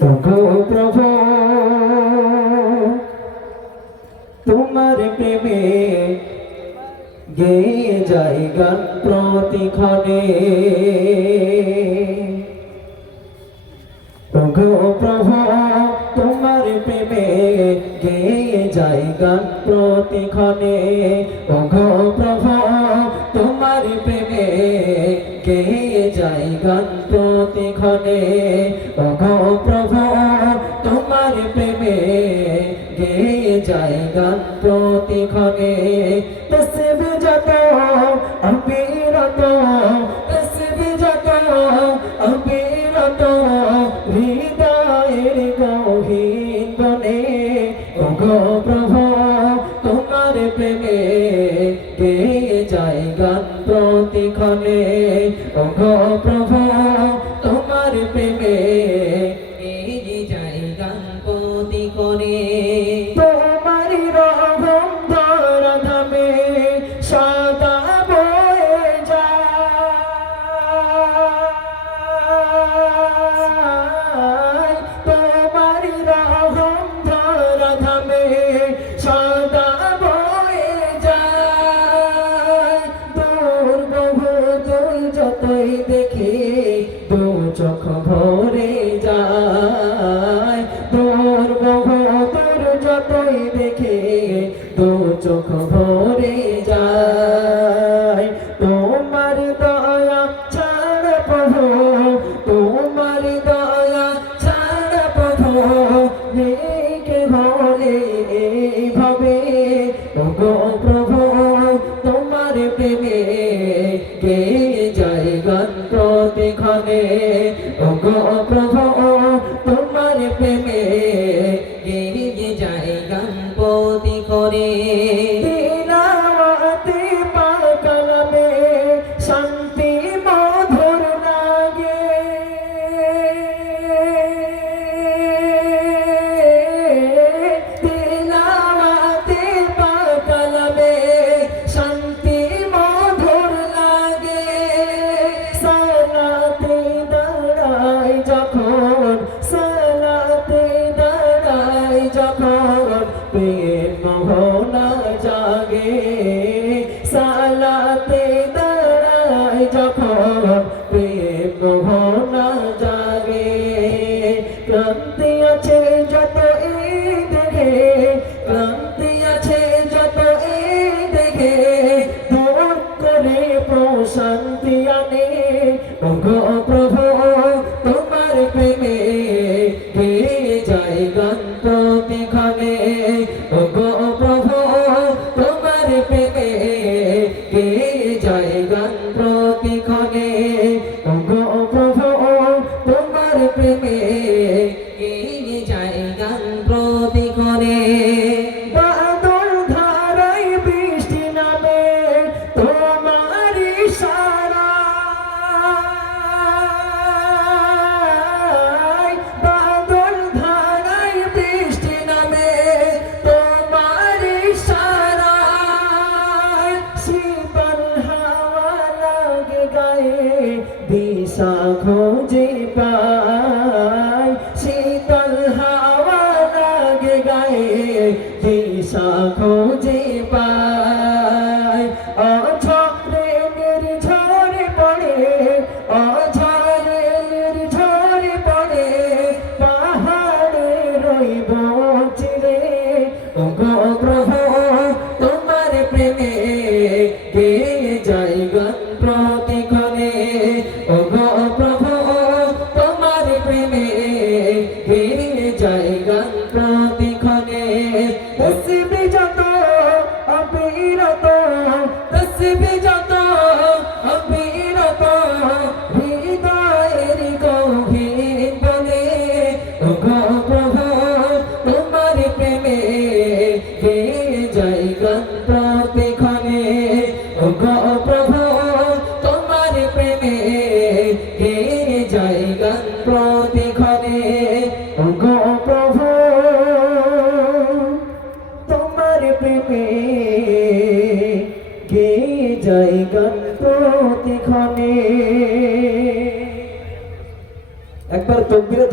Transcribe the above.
ওগো প্রভু তোমার প্রেমে গেয়ে যায় গান প্রতিক্ষণে। ওগো প্রভু তোমার প্রেমে গেয়ে যায় গান প্রতিক্ষণে। ওগো প্রভু তোমার প্রেমে গেয়ে যায় গান প্রতিক্ষণে। ওগো প্রভু তোমার প্রেমে গেয়ে যায় গান প্রতিক্ষণে। তসবিহ যত অবিরত, তসবিহ যত অবিরত হৃদয়ের গহীন বনে। ওগো প্রভু তোমার প্রেমে গেয়ে যায় গান প্রতিক্ষণে। ওগো প্রভু তোমার প্রেমে গেয়ে যায় গান প্রতিক্ষণে। তোমার রহম ধরা ধামে সদা বয়ে যায়। তোমার রহম ধরা ধামে সদা বয়ে যায়। দূর বহু দূর যতই দেখি দু চোখ ভরে যায়। দূর বহু দূর যতই দেখি দু চোখ ভরে যায়। তোমার দয়া ছাড়া প্রভু, তোমার দয়া ছাড়া প্রভু কে বলে এইভাবে। ওগো প্রভু তোমার প্রেমে গেয়ে যায় গান প্রতিক্ষণে। ওগো প্রভু তোমার প্রেমে গেয়ে যায় গান প্রতিক্ষণে। তিলাওয়াতে পাক কালামে শান্তি মধুর লাগে। তিলাওয়াতে পাক কালামে শান্তি মধুর লাগে। সালাতে দাঁড়াই যখন, সালাতে দাঁড়াই যখন প্রেম মোহনা জাগে। সালাতে দাঁড়াই যখন প্রেম মোহনা জাগে। ক্রান্তি আছে যত এই দেখে, ক্রান্তি আছে যত এই দেখে দূর করে প্রশান্তি আনে। ওগো প্রভু তোমার প্রেমে গেয়ে যায় গান প্রতিক্ষণে। ওগো প্রভু তোমার প্রেমে গেয়ে যায় গান প্রতিক্ষণে। ওগো প্রভু তোমার প্রেমে গেয়ে যায় গান প্রতিক্ষণে। বাদল ধারায় বৃষ্টি নামে তোমার ইশারায়। বাদল ধারায় বৃষ্টি নামে তোমার ইশারায়। শীতল হাওয়া লাগে গায়ে দিশা খুঁজে পাই। শীতল হাওয়া লাগে গায়ে দিশা খুঁজে পাই। অঝরে নির্ঝরে পড়ে, অঝরে নির্ঝরে পড়ে পাহাড়ে রইব চিরে। ওগো প্রভু তোমার প্রেমে গেয়ে যায় গান প্রতিক্ষণে। ওগো প্রভু তোমার প্রেমে গেয়ে যায় গান প্রতিক্ষণে। তসবিহ যত অবিরত, তসবিহ যত অবিরত হৃদয়ের গহীন বনে। ওগো প্রভু তোমার প্রেমে গেয়ে যায় গান প্রতিক্ষণে। ওগো প্রভু তোমার প্রেমে গেয়ে যায় গান প্রতিক্ষণে। ওগো প্রভু তোমার প্রেমে গেয়ে যায় গান প্রতিক্ষণে। একবার তকবীরে